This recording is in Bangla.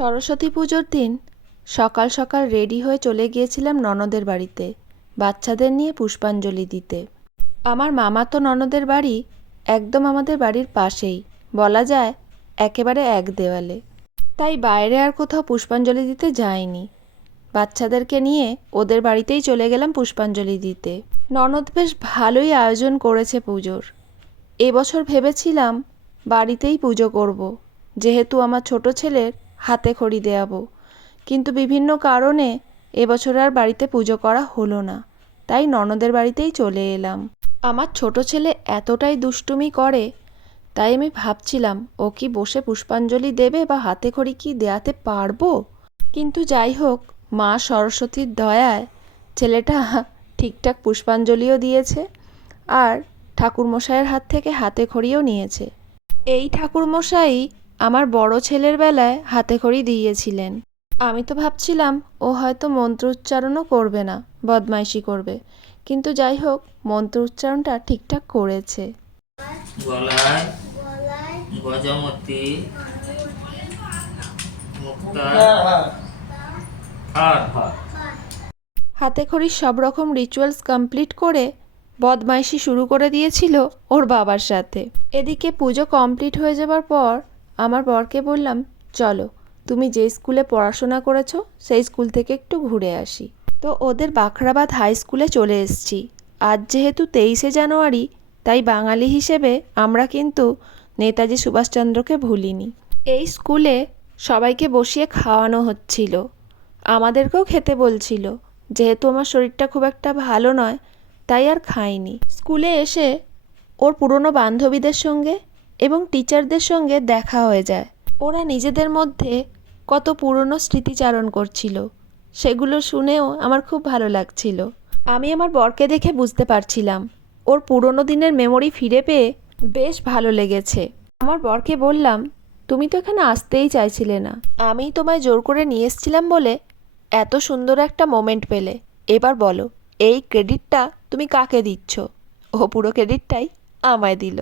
সরস্বতী পুজোর দিন সকাল সকাল রেডি হয়ে চলে গিয়েছিলাম ননদের বাড়িতে বাচ্চাদের নিয়ে পুষ্পাঞ্জলি দিতে। আমার মামাতো ননদের বাড়ি একদম আমাদের বাড়ির পাশেই, বলা যায় একেবারে এক দেওয়ালে। তাই বাইরে আর কোথাও পুষ্পাঞ্জলি দিতে যাইনি, বাচ্চাদেরকে নিয়ে ওদের বাড়িতেই চলে গেলাম পুষ্পাঞ্জলি দিতে। ননদ বেশ ভালোই আয়োজন করেছে পুজোর। এবছর ভেবেছিলাম বাড়িতেই পুজো করব, যেহেতু আমার ছোট ছেলের হাতে খড়ি দেওয়াবো, কিন্তু বিভিন্ন কারণে এবছর আর বাড়িতে পুজো করা হলো না, তাই ননদের বাড়িতেই চলে এলাম। আমার ছোট ছেলে এতটাই দুষ্টুমি করে, তাই আমি ভাবছিলাম ও কি বসে পুষ্পাঞ্জলি দেবে বা হাতে খড়ি কি দেওয়াতে পারবো। কিন্তু যাই হোক, মা সরস্বতীর দয়ায় ছেলেটা ঠিকঠাক পুষ্পাঞ্জলিও দিয়েছে আর ঠাকুরমশাইয়ের হাত থেকে হাতে খড়িও নিয়েছে। এই ঠাকুরমশাই আমার বড় ছেলের বেলায় হাতে খড়ি দিয়েছিলেন। আমি তো ভাবছিলাম ও হয়তো মন্ত্র উচ্চারণও করবে না, বদমাইশি করবে, কিন্তু যাই হোক মন্ত্র উচ্চারণটা ঠিকঠাক করেছে। গলায় গজমতি মুক্তা হাতে খড়ির সব রকম রিচুয়ালস কমপ্লিট করে বদমাইশি শুরু করে দিয়েছিল ওর বাবার সাথে। এদিকে পুজো কমপ্লিট হয়ে যাবার পর আমার বরকে বললাম, চলো তুমি যে স্কুলে পড়াশোনা করেছো সেই স্কুল থেকে একটু ঘুরে আসি। তো ওদের বাখরাবাদ হাই স্কুলে চলে এসেছি। আজ যেহেতু 23শে জানুয়ারি, তাই বাঙালি হিসেবে আমরা কিন্তু নেতাজি সুভাষচন্দ্রকে ভুলিনি। এই স্কুলে সবাইকে বসিয়ে খাওয়ানো হচ্ছিল, আমাদেরকেও খেতে বলছিল। যেহেতু আমার শরীরটা খুব একটা ভালো নয়, তাই আর খাইনি। স্কুলে এসে ওর পুরনো বান্ধবীদের সঙ্গে এবং টিচারদের সঙ্গে দেখা হয়ে যায়। ওরা নিজেদের মধ্যে কত পুরনো স্মৃতিচারণ করছিল, সেগুলো শুনেও আমার খুব ভালো লাগছিল। আমি আমার বরকে দেখে বুঝতে পারছিলাম ওর পুরনো দিনের মেমোরি ফিরে পেয়ে বেশ ভালো লেগেছে। আমার বরকে বললাম, তুমি তো এখানে আসতেই চাইছিলে না, আমি তোমায় জোর করে নিয়ে এসেছিলাম বলে এত সুন্দর একটা মোমেন্ট পেলে। এবার বলো এই ক্রেডিটটা তুমি কাকে দিচ্ছ? ও পুরো ক্রেডিটটাই আমায় দিল।